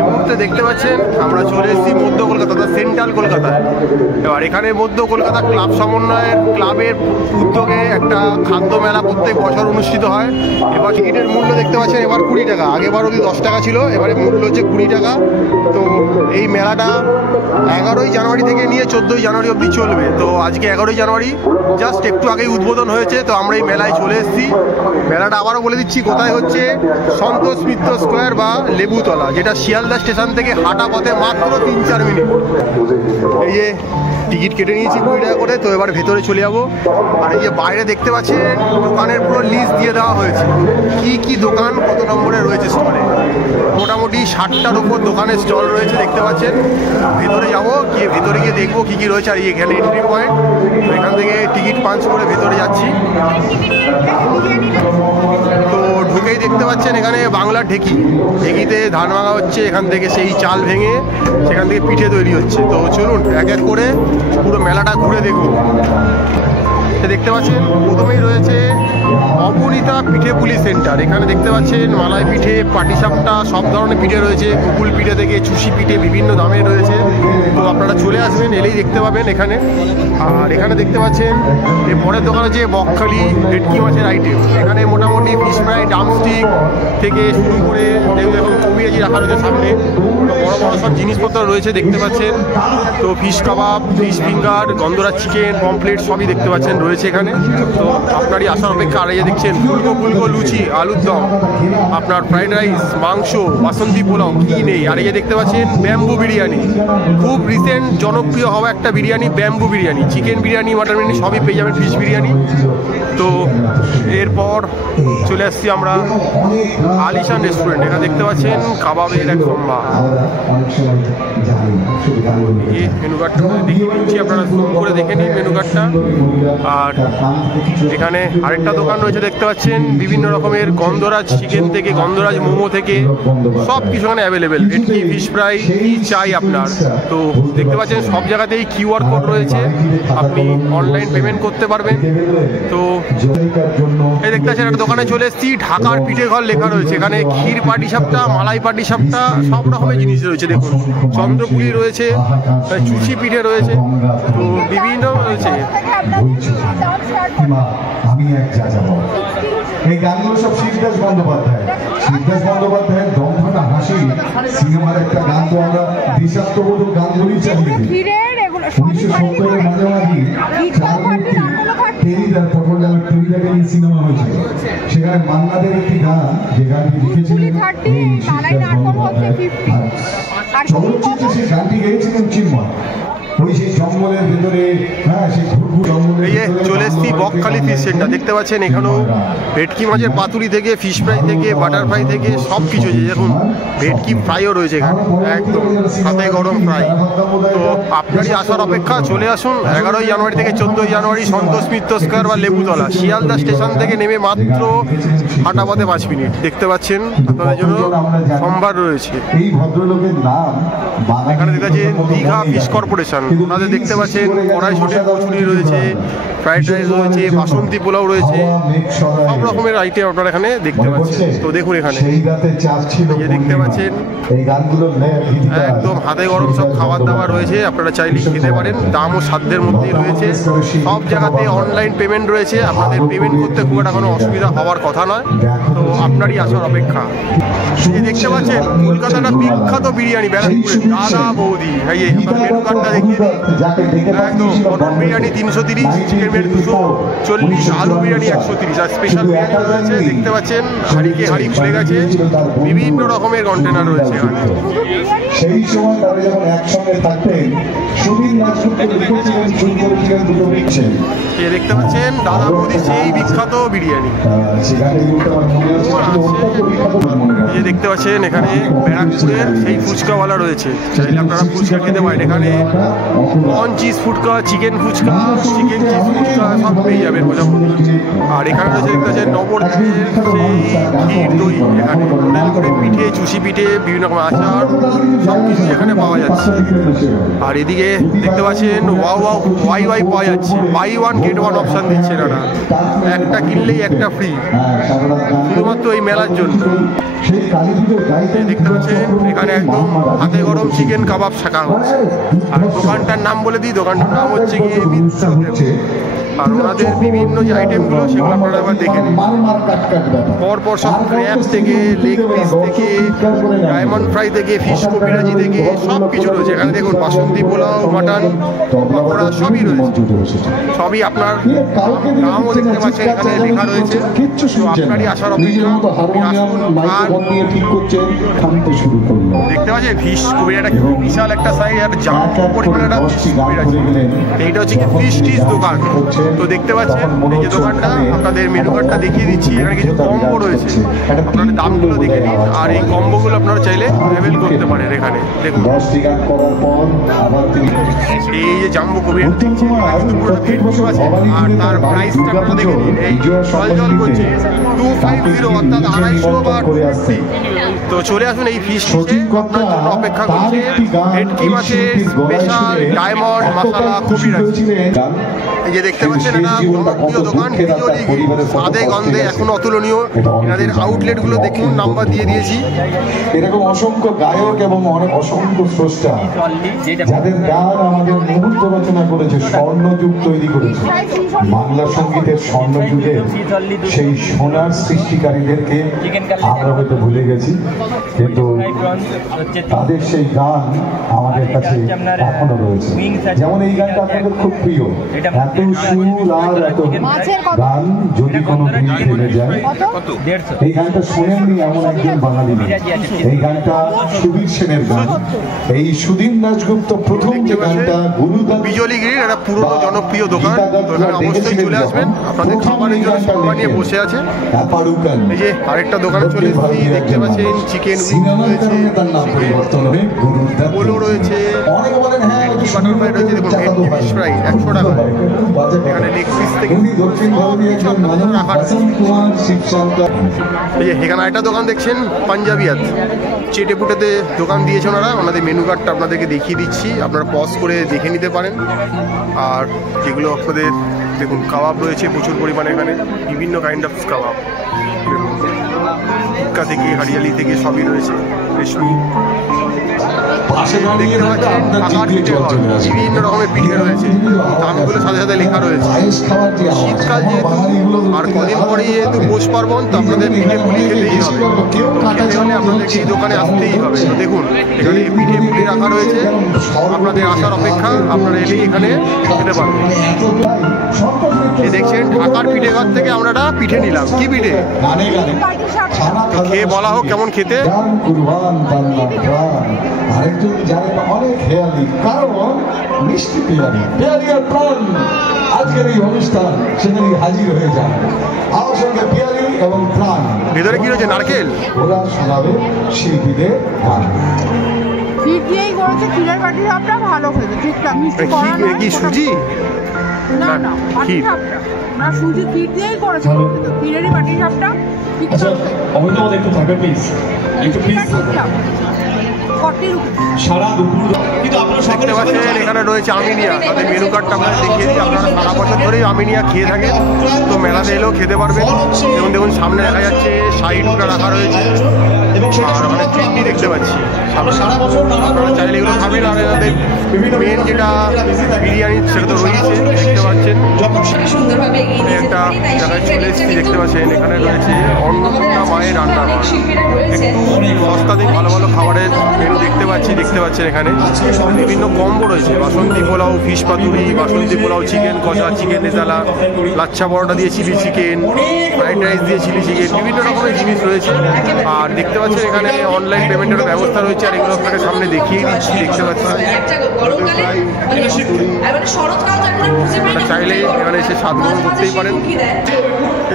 এই মুহূর্তে দেখতে পাচ্ছেন আমরা চলে এসেছি মধ্য কলকাতা, সেন্ট্রাল কলকাতায়। এবার এখানে মধ্য কলকাতা ক্লাব সমন্বয়ের ক্লাবের উদ্যোগে একটা খাদ্য মেলা প্রত্যেক বছর অনুষ্ঠিত হয়। এবার টিকিটের মূল্য দেখতে পাচ্ছেন এবার 20 টাকা, আগেবার অবধি 10 টাকা ছিল, এবারে মূল্য হচ্ছে 20 টাকা। তো এই মেলাটা 11ই জানুয়ারি থেকে নিয়ে 14ই জানুয়ারি অবধি চলবে। তো আজকে 11ই জানুয়ারি, জাস্ট একটু আগেই উদ্বোধন হয়েছে। তো আমরা এই মেলায় চলে এসেছি। মেলাটা আবারও বলে দিচ্ছি কোথায় হচ্ছে, সন্তোষ মিত্র স্কোয়ার বা লেবুতলা, যেটা শিয়ালদা স্টেশন থেকে হাঁটা পথে মাত্র 3-4 মিনিট। এই যে টিকিট কেটে নিয়েছি 20 টাকা করে। তো এবার ভেতরে চলে যাবো। আর এই যে বাইরে দেখতে পাচ্ছেন দোকানের পুরো লিস্ট দিয়ে দেওয়া হয়েছে, কি কি দোকান কত নম্বরে রয়েছে স্টলে। মোটামুটি 60টার উপর দোকানের স্টল রয়েছে দেখতে পাচ্ছেন। ভেতরে যাবো, গিয়ে ভেতরে গিয়ে দেখবো কি কি রয়েছে। আর এখানে এন্ট্রি পয়েন্ট, তো এখান থেকে টিকিট পাঞ্চ করে ভেতরে যাচ্ছি। তো ঢুকেই দেখতে পাচ্ছেন এখানে বাংলার ঢেকি, ঢেকিতে ধান ভাঙা হচ্ছে। এখান থেকে সেই চাল ভেঙে সেখান থেকে পিঠে তৈরি হচ্ছে। তো চলুন এক এক করে পুরো মেলাটা ঘুরে দেখব। দেখতে পাচ্ছেন প্রথমেই রয়েছে অবনীতা পিঠে পুলি সেন্টার। এখানে দেখতে পাচ্ছেন মালাই পিঠে, পাটিসাপটা, সব ধরনের পিঠে রয়েছে। কুকুল পিঠে থেকে চুষি পিঠে বিভিন্ন দামে রয়েছে। তো আপনারা চলে আসবেন, এলেই দেখতে পাবেন এখানে। আর এখানে দেখতে পাচ্ছেন এই পরের দোকান হচ্ছে বকখালি ভেটকি মাছের আইটেম। এখানে মোটামুটি ফিশ ফ্রাই, ড্রামস্টিক থেকে শুরু করে দেখুন কবিরাজি রাখা রয়েছে সামনে। বড় বড় সব জিনিসপত্র রয়েছে দেখতে পাচ্ছেন। তো ফিশ কাবাব, ফিশ ফিঙ্গার, গন্ধরাজ চিকেন, পমপ্লেট সবই দেখতে পাচ্ছেন রয়েছে এখানে। তো আপনারই আসার অপেক্ষা। আর এই যে দেখছেন ফুলকো ফুলকো লুচি, আলুর দম, আপনার ফ্রাইড রাইস, মাংস, বাসন্তী পোলাও, কি নেই। আর এই যে দেখতে পাচ্ছেন ব্যাম্বু বিরিয়ানি, খুব রিসেন্ট জনপ্রিয় হওয়া একটা biryani, bamboo biryani. Chicken biryani, mutton biryani সবই পেয়ে যাবেন, ফিশ বিরিয়ানি। তো এরপর চলে আসছি আমরা আলিশান রেস্টুরেন্ট। এখানে দেখতে পাচ্ছেন কাবাবের এক সম্ভার। এই মেনু কার্ডটা দেখিয়ে দিচ্ছি, আপনারা জুম করে দেখে নিন মেনু কার্ডটা। আর এখানে আরেকটা দোকান রয়েছে দেখতে পাচ্ছেন, বিভিন্ন রকমের গন্ধরাজ চিকেন থেকে গন্ধরাজ মোমো থেকে সব কিছু এখানে অ্যাভেলেবেল। ভেটকি, ফিশ ফ্রাই, কি চাই আপনার। তো দেখতে পাচ্ছেন সব জায়গাতেই কিউআর কোড রয়েছে, আপনি অনলাইন পেমেন্ট করতে পারবেন। তো এই দেখতে পাচ্ছেন একটা দোকানে চলে এসেছি, ঢাকার পিঠে ঘর লেখা রয়েছে। এখানে ক্ষীর পাটিসাপটা, মালাই পাটিসাপটা সব রকমের জিনিস রয়েছে। দেখুন চন্দ্রপুলি রয়েছে, চুষি পিঠে রয়েছে, তো বিভিন্ন রয়েছে। আমি এক যা যাবো, এই গানগুলো সব শিবদাস বন্দ্যোপাধ্যায়। শিবদাস বন্দ্যোপাধ্যায়ের দমফাটা হাসি সিনেমার একটা গান। তো আমরা দেশাত্মবোধক গানগুলি চালিয়ে দিই। 1970-এর মাঝামাঝি সিনেমা হয়েছিল, সেখানে মান্নাদের একটি গান, যে গানটি লিখেছিলেন চলচ্চিত্রে, সেই গানটি গেয়েছিলেন চিন্ময়। ওই সেই জঙ্গলের ভেতরে, হ্যাঁ সেই এই যে চলে এসছি বকখালি ফিশ সেন্টার। দেখতে পাচ্ছেন এখানেও ভেটকি মাছের পাতুরি থেকে, ফিশ ফ্রাই থেকে, বাটার ফ্রাই থেকে সব কিছু। দেখুন ভেটকি ফ্রাইও রয়েছে এখানে, একদম হাতে গরম ফ্রাই। তো আপনারই আসার অপেক্ষা, চলে আসুন। 11ই জানুয়ারি থেকে 14ই জানুয়ারি সন্তোষ মিত্র স্কোয়ার বা লেবুতলা, শিয়ালদা স্টেশন থেকে নেমে মাত্র হাঁটা পথে 5 মিনিট। দেখতে পাচ্ছেন আপনাদের জন্য সম্ভার রয়েছে। এখানে দেখতে পাচ্ছেন দীঘা ফিশ কর্পোরেশন, ওনাদের দেখতে পাচ্ছেন কড়াইশুঁটির কচুরি রয়েছে, ফ্রাইড রাইস রয়েছে, বাসন্তী পোলাও রয়েছে, সব রকমের আইটেম আপনারা এখানে দেখতে পাচ্ছেন। তো দেখুন এখানে দেখতে পাচ্ছেন একদম হাতে গরম সব খাবার দাবার রয়েছে, আপনারা চাইলে খেতে পারেন। দামও সাধ্যের মধ্যেই রয়েছে। সব জায়গাতে অনলাইন পেমেন্ট রয়েছে, আপনাদের পেমেন্ট করতে খুব একটা কোনো অসুবিধা হওয়ার কথা নয়। তো আপনারই আসার অপেক্ষা। দেখতে পাচ্ছেন কলকাতাটা বিখ্যাত বিরিয়ানি ব্যারাকপুরের দাদা বৌদি। এই মেনু কার্ডটা দেখিয়ে একদম মটন বিরিয়ানি 330, চিকেন বিরিয়ানি 240, আলু বিরিয়ানি 130, আর স্পেশাল বিরিয়ানি রয়েছে। দেখতে পাচ্ছেন হাঁড়িকে হাঁড়ি খুলে গেছে, বিভিন্ন রকমের কন্টেনার রয়েছে এখানে। সেই সময় তারা যখন একসঙ্গে থাকতেন, সুবীর নাচগুপ্ত লিখেছিলেন শুরু করেছিলেন দুটো বিচ্ছে। দেখতে পাচ্ছেন দাদা বৌদি সেই বিখ্যাত বিরিয়ানি। দেখতে পাচ্ছেন এখানে ব্যারাকপুরের সেই ফুচকাওয়ালা রয়েছে, চাইলে আপনারা ফুচকা খেতে পারেন। এখানে corn cheese phuchka, chicken phuchka, chicken cheese phuchka সব পেয়ে যাবেন মোটামুটি। আর এখানে রয়েছে দেখতে পাচ্ছেন নবদ্বীপের সেই ক্ষীর দই, এখানে হোটেল করে পিঠে, চুষি পিঠে, বিভিন্ন রকম আচার সব কিছু এখানে পাওয়া যাচ্ছে। আর এদিকে দেখতে পাচ্ছেন ওয়াই পাওয়া যাচ্ছে, buy one get one option দিচ্ছে এনারা, একটা কিনলেই একটা ফ্রি, শুধুমাত্র এই মেলার জন্য। দেখতে পাচ্ছেন এখানে একদম হাতে গরম চিকেন কাবাব শেখা হচ্ছে। আর দোকানটার নাম বলে দিই, দোকানটার নাম হচ্ছে গিয়ে মিত্র হোটেল। আর ওনাদের বিভিন্ন যে আইটেমগুলো সেগুলো আপনারা আবার দেখে নিন। পরপর সব ক্র্যাব থেকে, লেগ পিস থেকে, ডায়মন্ড ফ্রাই থেকে, ফিশ কবিরাজি থেকে সব কিছু রয়েছে এখানে। দেখুন বাসন্তী পোলাও, মাটন, পকোড়া সবই রয়েছে, সবই আপনার নামও দেখতে পাচ্ছেন এখানে লেখা রয়েছে। তো আপনারই আসার অপেক্ষা, আসুন আর দেখতে পাচ্ছেন ফিশ কবিরাটা কিন্তু বিশাল একটা সাইজ আর জাম পরিমাণে একটা ফিশ কবিরাজি। এইটা হচ্ছে কি ফিশ টিস দোকান। তো দেখতে পাচ্ছেন এই যে দোকানটা, আপনাদের মেনু কার্ডটা দেখিয়ে দিচ্ছি। এখানে কিছু কম্বো রয়েছে, আপনাদের দামগুলো দেখে নিন। আর এই কম্বোগুলো আপনারা চাইলে অ্যাভেল করতে পারেন এখানে। দেখুন এই যে জাম্বো কবির কিন্তু পুরোটা ভেট কিছু আছে। আর তার প্রাইসটা আপনারা দেখে নিন, এই জল করছে 250, অর্থাৎ 250 বা 250। তো চলে আসুন এই ফিশ আপনার জন্য অপেক্ষা করছে। ভেটকি মাছের স্পেশাল ডায়মন্ড মশলা কবিরাজি। এই যে দেখতে পাচ্ছেন এটা জনপ্রিয় দোকান, স্বাদে গন্ধে এখনো অতুলনীয়। এনাদের আউটলেটগুলো দেখুন, নাম্বার দিয়ে দিয়েছি। এরকম অসংখ্য গায়ক এবং অনেক অসংখ্য স্রষ্টা যাদের গান আমাদের মুহূর্ত রচনা করেছে, স্বর্ণযুগ তৈরি করেছে। বাংলা সঙ্গীতের স্বর্ণযুগের সেই সোনার সৃষ্টিকারীদেরকে আমরা হয়তো ভুলে গেছি, কিন্তু তাদের সেই গান আমাদের কাছে এখনো রয়েছে। যেমন এই গানটা আপনাদের খুব প্রিয়, এত সুর আর এত গান যদি কোনো দিন থেমে যায়। এই গানটা শোনেননি এমন একজন বাঙালি নেই। এই গানটা সুবীর সেনের গান। এই সুধীন দাশগুপ্ত প্রথম যে গানটা বিজলিগিরির একটা পুরনো জনপ্রিয় দোকান, অবশ্যই চলে আসবেন। আপনাদের খাবারের জন্য সবাই নিয়ে বসে আছে। এই যে আরেকটা দোকানে চলে এসেছি, দেখতে পাচ্ছেন চিকেন রয়েছে, পোলো রয়েছে, ভেটকি বাটারফ্রাই রয়েছে। দেখুন ভেটকি ফিশ ফ্রাই 100 টাকা। এখানে লেগ পিস থেকে রাখা রয়েছে। এই যে এখানে একটা দোকান দেখছেন পাঞ্জাবিয়াত, চেটে পুটেতে দোকান দিয়েছে ওনারা। ওনাদের মেনু কার্ডটা আপনাদেরকে দেখিয়ে দিচ্ছি, আপনারা পজ করে দেখে নিতে পারেন। আর যেগুলো আপনাদের দেখুন কাবাব রয়েছে প্রচুর পরিমাণে এখানে, বিভিন্ন কাইন্ড অফ কাবাব, টিক্কা থেকে হরিয়ালি থেকে সবই রয়েছে। রেশমি দেখতে পাচ্ছেন আকার পিঠে, বিভিন্ন রকমের পিঠে রয়েছে, দামগুলো সাথে সাথে লেখা রয়েছে। শীতকাল যেহেতু আর কদিন পরে যেহেতু পৌষ পার্বণ, তো আপনাদের পিঠে পুলি খেতেই হবে। খেতে হলে আপনাদেরকে এই দোকানে আসতেই হবে। তো দেখুন এখানে পিঠে পুলি রাখা রয়েছে, আপনাদের আসার অপেক্ষা, আপনারা এলেই এখানে খেতে পারবেন। এই দেখছেন ঢাকার পিঠে ঘর থেকে আমরা একটা পিঠে নিলাম। কি পিঠে? তো খেয়ে বলা হোক কেমন খেতে। আরেকজন জানেন অনেক হেয়ালি, কারণ মিষ্টি পেয়ারি, পেয়ারি আর প্রাণ। আজকের এই অনুষ্ঠান সেখানে হাজির হয়ে যায় আমার সঙ্গে পেয়ারি এবং প্রাণ। ভেতরে কি রয়েছে? নারকেল। ওরা শোনাবে শিল্পীদের গান। ক্ষীর দিয়েই করেছে, ক্ষীরের বাটি সাপটা ভালো খেতে, ঠিকঠাক মিষ্টি করা নয়। কি সুজি? না না, বাটি সাপটা না, সুজি ক্ষীর দিয়েই করেছে, ক্ষীরেরই বাটি সাপটা ঠিকঠাক। আচ্ছা অমিতাভ একটু থাকবে প্লিজ, একটু প্লিজ। সারা দুপুর কিন্তু আপনারা দেখতে পাচ্ছেন এখানে রয়েছে আমিনিয়া। তাদের মেনু কার্ডটা আমরা দেখিয়ে দিই। আপনারা সারা বছর ধরেই আমিনিয়া খেয়ে থাকেন, তো মেলাতে এলেও খেতে পারবেন। যেমন দেখুন সামনে দেখা যাচ্ছে সাইডটা রাখা রয়েছে, আর ওখানে চিটনি দেখতে পাচ্ছি। আপনারা চাইলে এগুলো খাবেন। আর এনাদের মেন যেটা বিরিয়ানি সেটা তো রয়েছে, দেখতে পাচ্ছেন। একটা জায়গায় চলে এসেছি, দেখতে পাচ্ছেন এখানে রয়েছে অন্নপূর্ণা মায়ের রান্নাঘর। একটু সস্তাতে ভালো ভালো খাবারের মেনু দেখতে পাচ্ছেন এখানে। বিভিন্ন কম্বো রয়েছে, বাসন্তী পোলাও, ফিশ পাতুরি, বাসন্তী পোলাও, চিকেন কষা, চিকেন রেজালা, লাচ্ছা পরোটা দিয়ে চিলি চিকেন, ফ্রাইড রাইস দিয়ে চিলি চিকেন, বিভিন্ন রকমের জিনিস রয়েছে। আর দেখতে পাচ্ছেন এখানে অনলাইন পেমেন্টের ব্যবস্থা রয়েছে। আর এগুলো আপনাকে সামনে দেখিয়ে দিচ্ছি, দেখতে পাচ্ছেন। আপনারা চাইলে এখানে এসে স্বাদ গ্রহণ করতেই পারেন।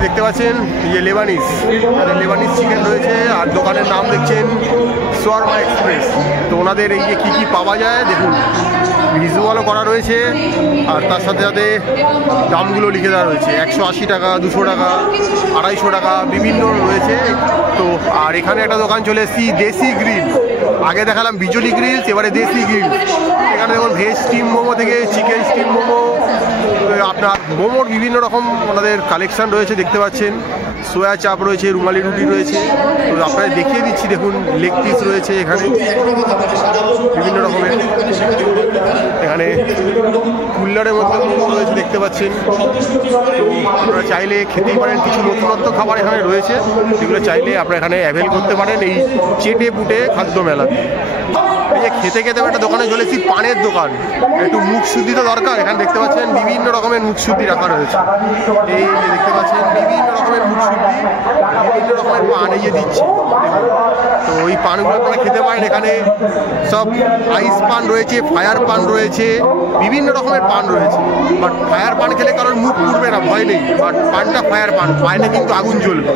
দেখতে পাচ্ছেন যে লেবানিস চিকেন রয়েছে। আর দোকানের নাম দেখছেন সোয়ারমা এক্সপ্রেস। তো ওনাদের এই যে কী কী পাওয়া যায় দেখুন, ভিজুয়ালও করা রয়েছে, আর তার সাথে সাথে দামগুলো লিখে দেওয়া রয়েছে। 180 টাকা, 200 টাকা, 250 টাকা, বিভিন্ন রয়েছে। তো আর এখানে একটা দোকান চলে এসেছি, দেশি গ্রিল। আগে দেখালাম বিজলি গ্রিলস, এবারে দেশি গ্রিল। এখানে দেখুন ভেজ স্টিম মোমো থেকে চিকেন স্টিম মোমো, আপনার মোমোর বিভিন্ন রকম ওনাদের কালেকশন রয়েছে দেখতে পাচ্ছেন। সোয়া চাপ রয়েছে, রুমালি রুটি রয়েছে। তো আপনাদের দেখিয়ে দিচ্ছি, দেখুন লেগ পিস রয়েছে এখানে বিভিন্ন রকমের। এখানে কুল্লারের মধ্যে মোমো রয়েছে দেখতে পাচ্ছেন। তো আপনারা চাইলে খেতেই পারেন, কিছু নতুনত্ব খাবার এখানে রয়েছে যেগুলো চাইলে আপনারা এখানে অ্যাভেল করতে পারেন এই চেটে পুটে খাদ্য মেলা। এই যে খেতে খেতে একটা দোকানে চলেছি, পানের দোকান। একটু মুখ শুদ্ধি তো দরকার। এখানে দেখতে পাচ্ছেন বিভিন্ন রকমের মুখ শুদ্ধি রাখা রয়েছে। এই যে দেখতে পাচ্ছেন বিভিন্ন রকমের মুখ শুদ্ধি, বিভিন্ন রকমের পান এই যে দিচ্ছে। তো ওই পানগুলো আপনারা খেতে পারেন। এখানে সব আইস পান রয়েছে, ফায়ার পান রয়েছে, বিভিন্ন রকমের পান রয়েছে। বাট ফায়ার পান খেলে কারোর মুখ পুড়বে না, ভয় নেই। বাট পানটা ফায়ার পান, পানে কিন্তু আগুন জ্বলবে।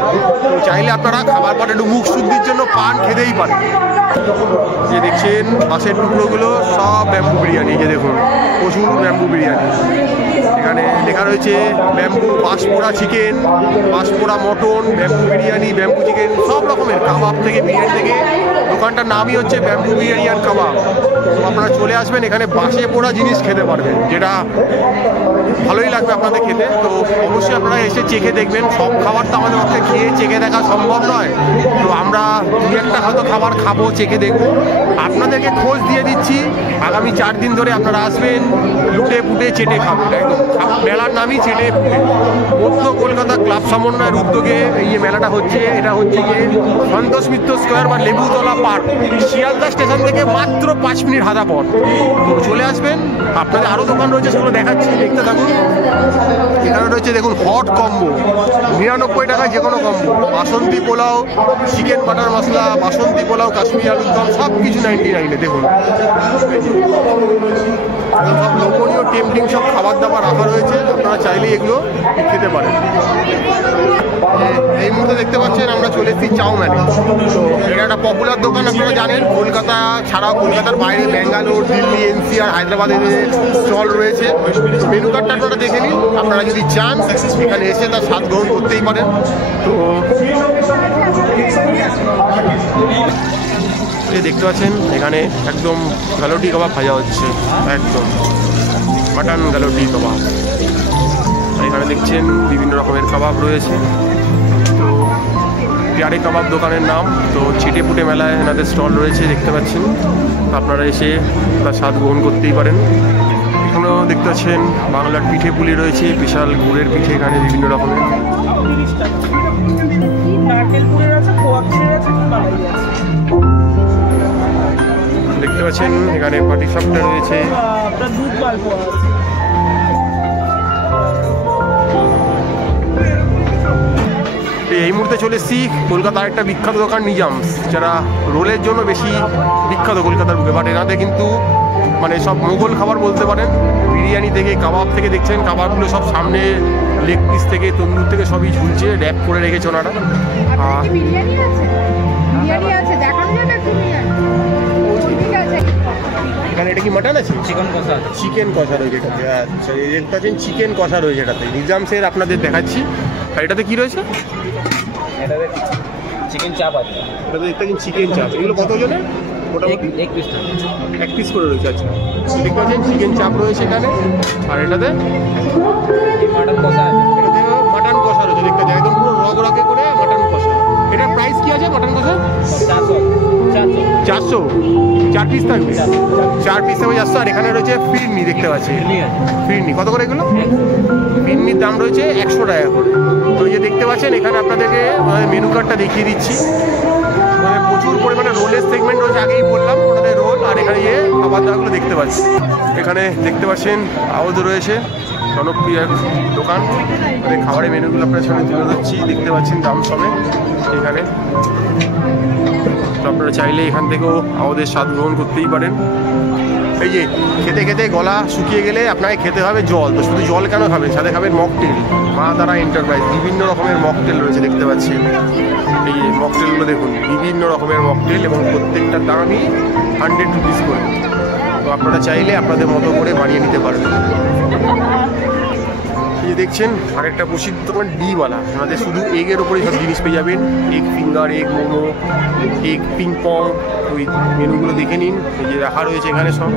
তো চাইলে আপনারা খাবার পর একটু মুখ শুদ্ধির জন্য পান খেতেই পারেন। যে দেখছেন বাসের টুকরোগুলো সব ব্যাম্বু বিরিয়ানি। যে দেখুন প্রচুর ব্যাম্বু বিরিয়ানি। এখানে লেখা রয়েছে ব্যাম্বু বাঁশপোড়া চিকেন, বাঁশপোড়া mutton, bamboo biryani, bamboo chicken, সব রকমের কাবাব থেকে বিরিয়ানি থেকে। দোকানটার নামই হচ্ছে ব্যাম্বু বিরিয়ানি আর কাবাব। তো আপনারা চলে আসবেন, এখানে বাঁশে পোড়া জিনিস খেতে পারবেন, যেটা ভালোই লাগবে আপনাদের খেতে। তো অবশ্যই আপনারা এসে চেখে দেখবেন। সব খাবার তো আমাদের পক্ষে খেয়ে চেখে দেখা সম্ভব নয়। তো আমরা দু একটা হয়তো খাবার খাবো, চেখে দেখবো। আপনাদেরকে খোঁজ দিয়ে দিচ্ছি, আগামী 4 দিন ধরে আপনারা আসবেন, লুটে পুটে চেটে খাবেন। একদম মেলার নামই চেটে পুটে। মধ্য কলকাতা ক্লাব সমন্বয়ের উদ্যোগে এই যে মেলাটা হচ্ছে, এটা হচ্ছে গিয়ে সন্তোষ মিত্র স্কোয়ার বা লেবুতলা পার্ক, শিয়ালদা স্টেশন থেকে মাত্র 5 মিনিট হাঁটা পথ। তো চলে আসবেন। আপনাদের আরও দোকান রয়েছে, সেগুলো দেখাচ্ছি, দেখতে থাকুন। এখানে রয়েছে দেখুন হট কম্বো, 99 টাকায় যে কোনো কম্বো। বাসন্তী পোলাও, চিকেন বাটার মশলা, বাসন্তী পোলাও, কাশ্মীরি আলুর দম, সব কিছু 99-এ। দেখুন সব লোকনীয় টেম্পটিং সব খাবার দাবার রাখা রয়েছে, আপনারা চাইলে এগুলো খেতে পারেন। এই মুহূর্তে দেখতে পাচ্ছেন আমরা চলে এসেছি চাউম্যানে। তো এটা একটা পপুলার দোকান, আপনারা জানেন। কলকাতা ছাড়াও কলকাতার বাইরে ব্যাঙ্গালোর, দিল্লি, এনসিআর, হায়দ্রাবাদে স্টল রয়েছে। মেনু কার্ডটা আপনারা দেখে নিন। আপনারা যদি চান এখানে এসে তার স্বাদ গ্রহণ করতেই পারেন। তো দেখতে পাচ্ছেন এখানে একদম গালোটি কাবাব ভাজা হচ্ছে, একদম মাটন গালোটি কাবাব। এখানে দেখছেন বিভিন্ন রকমের কাবাব রয়েছে। তো পিয়ারে কাবাব দোকানের নাম। তো ছিটে পুটে মেলায় এনাদের স্টল রয়েছে দেখতে পাচ্ছেন। আপনারা এসে তার স্বাদ গ্রহণ করতেই পারেন। এখানেও দেখতে পাচ্ছেন বাংলার পিঠে পুলি রয়েছে, বিশাল গুড়ের পিঠে এখানে বিভিন্ন রকমের। দেখতে পাচ্ছেন এখানে পাটি সাপটা রয়েছে। এই মুহূর্তে চলে এসেছি কলকাতার একটা বিখ্যাত দোকান নিজামস, যারা রোলের জন্য বেশি বিখ্যাত কলকাতার বুকে। বাট এনাতে কিন্তু মানে সব মোগল খাবার বলতে পারেন, বিরিয়ানি থেকে কাবাব থেকে। দেখছেন কাবাবগুলো সব সামনে, লেগ পিস থেকে তন্দুর থেকে সবই ঝুলছে, র্যাপ করে রেখেছে ওনারা। এখানে এটা কি মাটন আছে? চিকেন কষা। চিকেন কষা রয়েছে এটাতে। আচ্ছা, এই দেখতে পাচ্ছেন চিকেন কষা রয়েছে এটাতে। নিজামসের আপনাদের দেখাচ্ছি। আর এটাতে কি রয়েছে? এটাতে চিকেন চাপ আছে। এটাতে দেখতে পাচ্ছেন চিকেন চাপ। এগুলো কত জনের? মোটামুটি এক পিস করে রয়েছে। আচ্ছা, দেখতে পাচ্ছেন চিকেন চাপ রয়েছে এখানে। আর এটাতে মাটন কষা আছে। এটাতে মাটন কষা রয়েছে দেখতে পাচ্ছেন, একদম পুরো রগরগে করে মাটন কষা। এটার প্রাইস কি আছে মাটন কষা? 400। 4 পিস থাকবে? 4 পিস হবে 400। আর এখানে রয়েছে ফিরনি দেখতে পাচ্ছি। ফিরনি কত করে এগুলো? ফিরনির দাম রয়েছে 100 টাকা করে। তো এই যে দেখতে পাচ্ছেন এখানে আপনাদেরকে মেনু কার্ডটা দেখিয়ে দিচ্ছি। প্রচুর পরিমাণে রোলের সেগমেন্ট রয়েছে, আগেই বললাম ওনাদের রোল। আর এখানে গিয়ে খাবার দাবারগুলো দেখতে পাচ্ছি। এখানে দেখতে পাচ্ছেন আওয়াজও রয়েছে, জনপ্রিয় দোকান। খাবারের মেনুগুলো আপনার সামনে তুলে ধরছি, দেখতে পাচ্ছেন দাম সমেত এখানে। তো আপনারা চাইলে এখান থেকেও আমাদের স্বাদ গ্রহণ করতেই পারেন। এই যে খেতে খেতে গলা শুকিয়ে গেলে আপনাকে খেতে হবে জল। তো শুধু জল কেন খাবেন, সাথে খাবেন মকটেল। মা তারা এন্টারপ্রাইজ, বিভিন্ন রকমের মকটেল রয়েছে দেখতে পাচ্ছেন। এই যে মকটেলগুলো দেখুন, বিভিন্ন রকমের মকটেল, এবং প্রত্যেকটার দামই 100 রুপিস করে। তো আপনারা চাইলে আপনাদের মতো করে বানিয়ে নিতে পারবেন। এই দেখছেন আরেকটা প্রসিদ্ধ দোকান ডিওয়ালা, আমাদের শুধু এগের ওপরেই সব জিনিস পেয়ে যাবেন। Egg finger, egg momo, egg ping pong, ওই মেনুগুলো দেখে নিন, এই যে রাখা রয়েছে এখানে সব।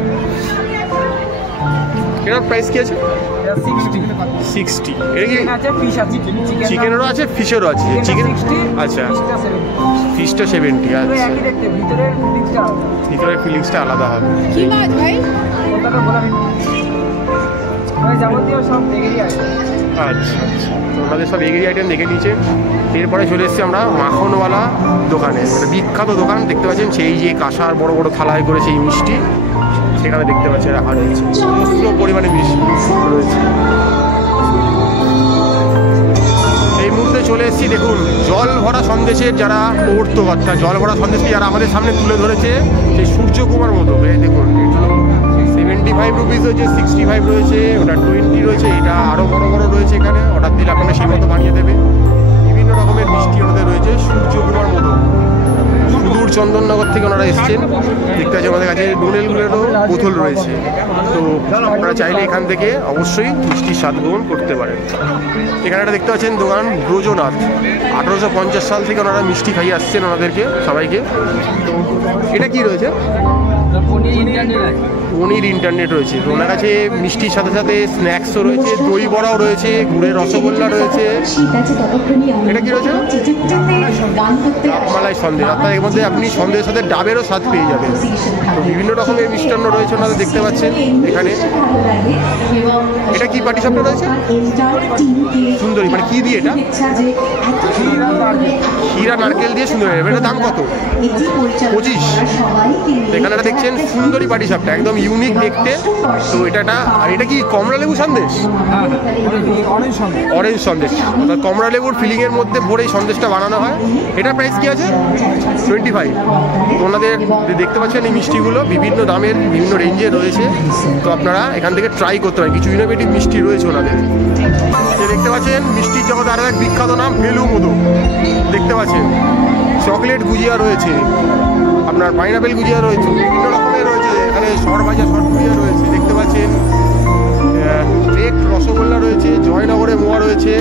এটার প্রাইস কি আছে? 60। এটা কি চিকেনেরও আছে, ফিশেরও আছে? চিকেন আচ্ছা, ফিশটা 70। আচ্ছা, ভিতরের ফিলিংসটা আলাদা হবে। কি মাছ ভাই? আচ্ছা আচ্ছা, তো ওনাদের সব এগেরি আইটেম দেখে নিয়েছেন। এরপরে চলে এসেছি আমরা মাখনওয়ালা দোকানে, একটা বিখ্যাত দোকান দেখতে পাচ্ছেন। সেই যে কাঁসার বড় বড় থালায় করে সেই মিষ্টি সেখানে দেখতে পাচ্ছেন রাখা রয়েছে, প্রচুর পরিমাণে মিষ্টি রয়েছে। এই মুহূর্তে চলে এসেছি, দেখুন জল ভরা সন্দেশের যারা প্রবর্তকর্তা, জল ভরা সন্দেশটি যারা আমাদের সামনে তুলে ধরেছে, সেই সূর্যকুমার মতো। দেখুন 75 রুপিস রয়েছে, 65 রয়েছে, ওটা 20 রয়েছে, এটা আরও বড় বড় রয়েছে। এখানে অর্ডার দিলে আপনারা সেই মতো বানিয়ে দেবে। বিভিন্ন রকমের মিষ্টি ওনাদের রয়েছে, সূর্যকুমার মতো। সুদূর চন্দননগর থেকে ওনারা এসছেন। দেখতে পাচ্ছি আমাদের কাছে ডোনেলগুলোরও বোতল রয়েছে। তো আপনারা চাইলে এখান থেকে অবশ্যই মিষ্টির স্বাদ গ্রহণ করতে পারেন। এখানে একটা দেখতে পাচ্ছেন দোকান ব্রজনাথ, 1850 সাল থেকে ওনারা মিষ্টি খাইয়ে আসছেন ওনাদেরকে সবাইকে। তো এটা কি রয়েছে? পনির ইন্টারনেট রয়েছে। তো ওনার কাছে মিষ্টির সাথে সাথে স্ন্যাক্সও রয়েছে, দই বড়াও রয়েছে, গুড়ের রসগোল্লা রয়েছে। এটা কি রয়েছে? ডাবমালাই সন্দেশ, অর্থাৎ এর মধ্যে আপনি সন্দেশের সাথে ডাবেরও স্বাদ পেয়ে যাবেন। তো বিভিন্ন রকমের মিষ্টান্ন রয়েছে ওনারা দেখতে পাচ্ছেন এখানে। এটা কি পাটিসাপটা রয়েছে? সুন্দরী, মানে কি দিয়ে এটা? হীরা নারকেল দিয়ে সুন্দরী। এটার দাম কত? 25। এখানে একটা দেখছেন সুন্দরী পাটিসাপটা, একদম ইউনিক দেখতে। তো এটা আর এটা কি কমলা লেবু সন্দেশ? অরেঞ্জ সন্দেশ, অর্থাৎ কমলা লেবুর ফিলিংয়ের মধ্যে ভরে এই সন্দেশটা বানানো হয়। এটার প্রাইস কি আছে? 25। তো ওনাদের দেখতে পাচ্ছেন এই মিষ্টিগুলো বিভিন্ন দামের, বিভিন্ন রেঞ্জে রয়েছে। তো আপনারা এখান থেকে ট্রাই করতে পারেন, কিছু ইনোভেটিভ মিষ্টি রয়েছে ওনাদের। দেখতে পাচ্ছেন মিষ্টির জগতে আরও এক বিখ্যাত নাম ফেলু মোদক দেখতে পাচ্ছেন। চকলেট গুজিয়া রয়েছে, আপনার পাইনাপেল গুজিয়া রয়েছে, বিভিন্ন রকমের রয়েছে। এখানে সরভাজা শর্ট গুজিয়া রয়েছে দেখতে পাচ্ছেন, রেড রসগোল্লা রয়েছে, জয়নগরে মোয়া রয়েছে।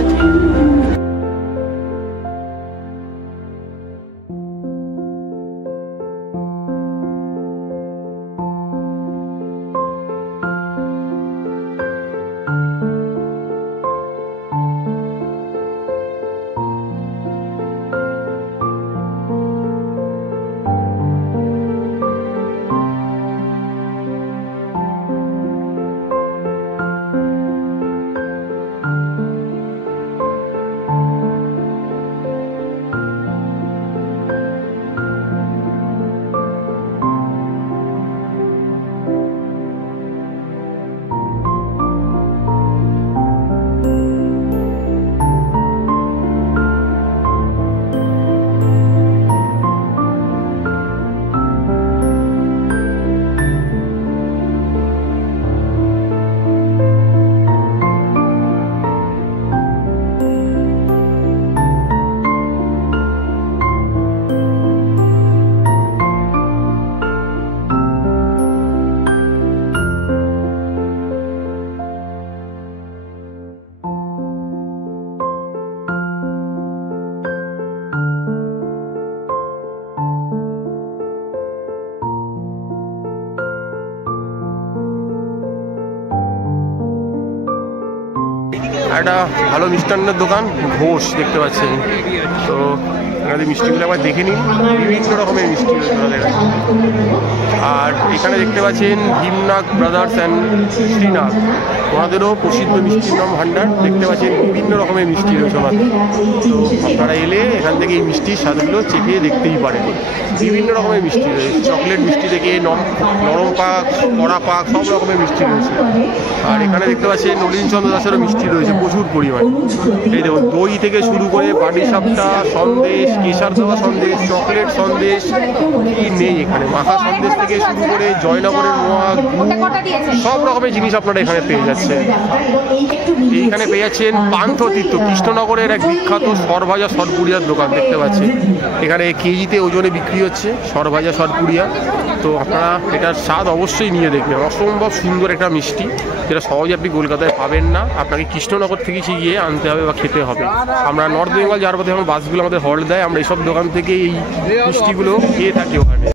একটা ভালো মিষ্টান্নের দোকান ঘোষ দেখতে পাচ্ছেন। তো এখানে মিষ্টিগুলো একবার দেখে নিন, বিভিন্ন রকমের মিষ্টি রয়েছে ওনাদের কাছে। আর এখানে দেখতে পাচ্ছেন ভীমনাথ ব্রাদার্স অ্যান্ড শ্রীনাথ, ওনাদেরও প্রসিদ্ধ মিষ্টির নাম ভাণ্ডার দেখতে পাচ্ছেন। বিভিন্ন রকমের মিষ্টি রয়েছে ওনাদের। তো আপনারা এলে এখান থেকে এই মিষ্টির স্বাদগুলো চেখে দেখতেই পারেন। বিভিন্ন রকমের মিষ্টি রয়েছে, চকলেট মিষ্টি থেকে নরম পাক, কড়া পাক, সব রকমের মিষ্টি রয়েছে। আর এখানে দেখতে পাচ্ছেন নলিনচন্দ্র দাসেরও মিষ্টি রয়েছে প্রচুর পরিমাণে। এই দেখুন দই থেকে শুরু করে পাটিসাপটা, সন্দেশ, কেশর দেওয়া সন্দেশ, চকলেট সন্দেশ, কি নেই এখানে, মাখা সন্দেশ থেকে শুরু শুরু করে জয়নগরের মোয়া, সব রকমের জিনিস আপনারা এখানে পেয়ে যাচ্ছেন। এইখানে পেয়ে যাচ্ছেন পান্থতীর্থ, কৃষ্ণনগরের এক বিখ্যাত সরভাজা সরপুরিয়ার দোকান দেখতে পাচ্ছেন। এখানে কেজিতে ওজনে বিক্রি হচ্ছে সরভাজা সরপুরিয়া। তো আপনারা এটার স্বাদ অবশ্যই নিয়ে দেখবেন, অসম্ভব সুন্দর একটা মিষ্টি, যেটা সহজে আপনি কলকাতায় পাবেন না, আপনাকে কৃষ্ণনগর থেকে গিয়ে আনতে হবে বা খেতে হবে। আমরা নর্থ বেঙ্গল যাওয়ার পথে এখন বাসগুলো আমাদের হল্ট দেয়, আমরা এইসব দোকান থেকে এই মিষ্টিগুলো খেয়ে থাকি ওখানে।